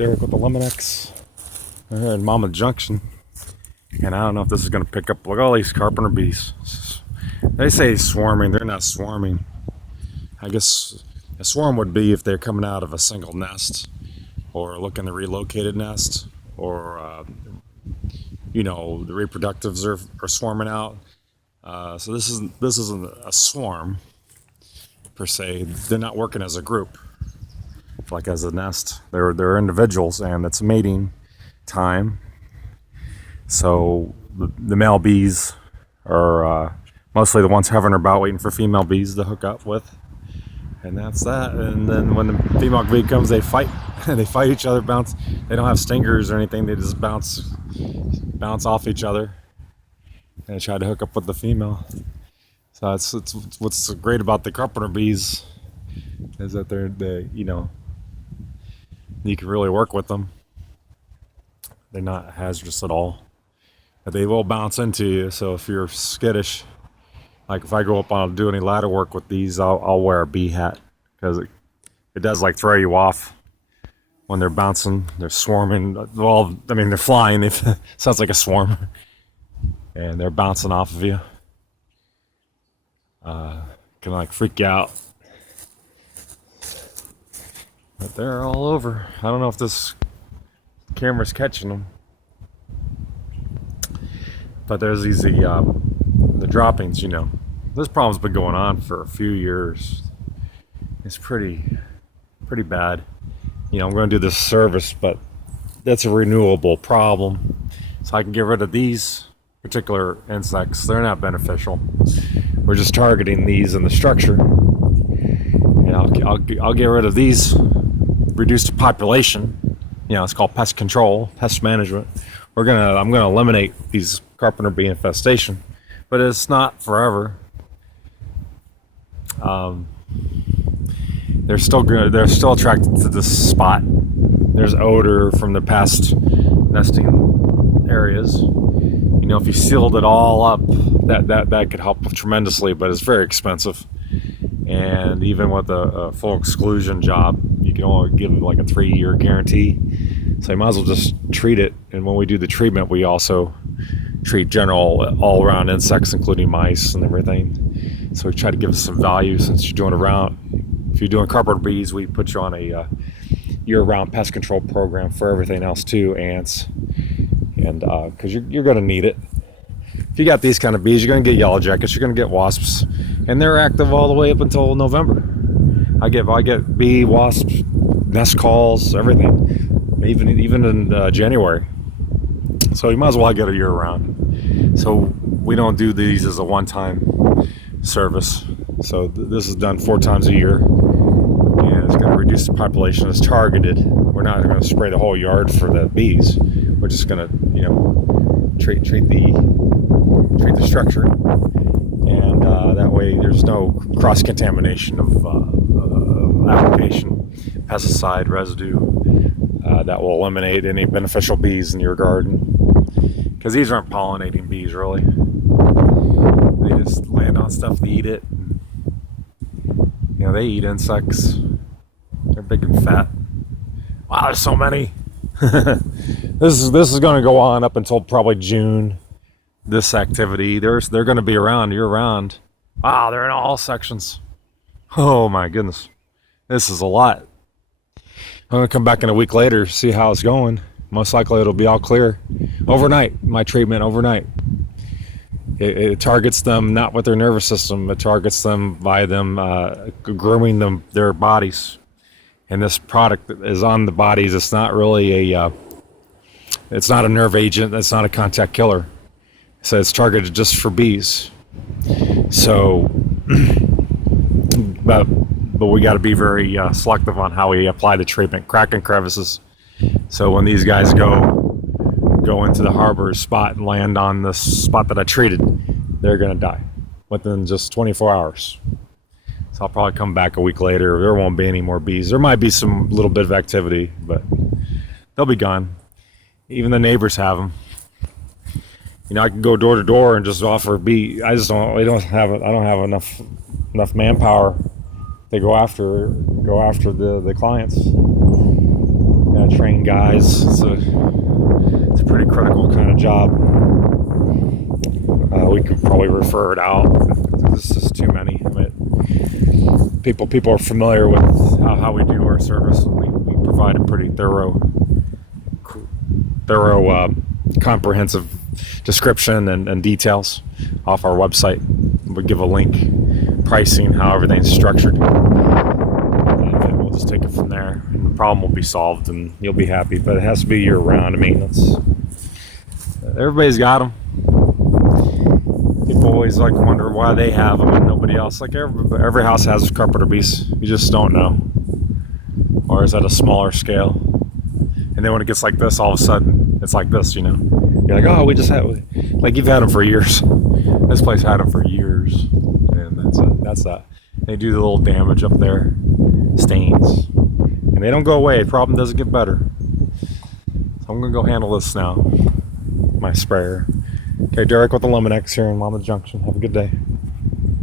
Derek with Eliminex. We're here in Monmouth Junction. And I don't know if this is going to pick up. Look at all these Carpenter bees. They say swarming. They're not swarming. I guess a swarm would be if they're coming out of a single nest, or looking to relocate a nest, or the reproductives are swarming out. So this isn't a swarm per se. They're not working as a group, like as a nest. They're individuals, and it's mating time. So the male bees are mostly the ones hovering about waiting for female bees to hook up with, and that's that. And then when the female bee comes, they fight. They fight each other, bounce. They don't have stingers or anything. They just bounce off each other and try to hook up with the female. So it's what's great about the Carpenter bees is that you can really work with them. They're not hazardous at all. But they will bounce into you. So if you're skittish, like if I go up and do any ladder work with these, I'll wear a bee hat, because it does like throw you off when they're bouncing. They're swarming. Well, I mean, they're flying. It sounds like a swarm, and they're bouncing off of you. Can like freak you out. But they're all over. I don't know if this camera's catching them. But there's these the droppings. This problem's been going on for a few years. It's pretty bad. I'm going to do this service, but that's a renewable problem. So I can get rid of these particular insects. They're not beneficial. We're just targeting these in the structure. And I'll get rid of these, reduce the population. It's called pest control, pest management. I'm gonna eliminate these Carpenter bee infestation, but it's not forever. They're still attracted to this spot. There's odor from the past nesting areas. If you sealed it all up, that could help tremendously, but it's very expensive. And even with a full exclusion job, you can only give it like a 3-year guarantee. So you might as well just treat it. And when we do the treatment, we also treat general all-around insects, including mice and everything. So we try to give us some value, since you're doing if you're doing Carpenter bees, we put you on a year-round pest control program for everything else too, ants. And because you're going to need it. If you got these kind of bees, you're going to get yellow jackets, you're going to get wasps, and they're active all the way up until November. I get bee, wasp, nest calls, everything, even in January. So you might as well get it year round. So we don't do these as a one-time service. So this is done 4 times a year, and it's going to reduce the population. It's targeted. We're not going to spray the whole yard for the bees. We're just going to, treat the structure, and that way there's no cross-contamination of application, pesticide residue that will eliminate any beneficial bees in your garden, because these aren't pollinating bees really. They just land on stuff to eat it. They eat insects. They're big and fat. Wow, there's so many. This is going to go on up until probably June. This activity, they're going to be around year round. Wow, they're in all sections. Oh my goodness, this is a lot. I'm going to come back in a week later, see how it's going. Most likely it'll be all clear overnight. My treatment overnight. It targets them not with their nervous system. It targets them by them grooming their bodies. And this product is on the bodies. It's not really it's not a nerve agent. It's not a contact killer. So it's targeted just for bees. So, but we got to be very selective on how we apply the treatment. Cracking crevices. So when these guys go into the harbor spot and land on the spot that I treated, they're going to die within just 24 hours. So I'll probably come back a week later. There won't be any more bees. There might be some little bit of activity, but they'll be gone. Even the neighbors have them. I can go door to door and just offer a bee. I don't have enough manpower to go after the clients. Train young guys. It's a pretty critical kind of job. We could probably refer it out. There's just too many. I mean, people are familiar with how we do our service. We provide a pretty thorough, comprehensive description and details off our website. We give a link, pricing, how everything's structured, and then we'll just take it from there. And the problem will be solved, and you'll be happy. But it has to be year-round. I mean, everybody's got them. People always wonder why they have them and nobody else. Every house has Carpenter bees. You just don't know, or is at a smaller scale. And then when it gets like this, all of a sudden it's like this. You're like, oh, we just had, you've had them for years. This place had them for years, and that's that. They do the little damage up there, stains, and they don't go away. The problem doesn't get better. So I'm gonna go handle this now. My sprayer. Okay, Derek with Eliminex here in Monmouth Junction. Have a good day.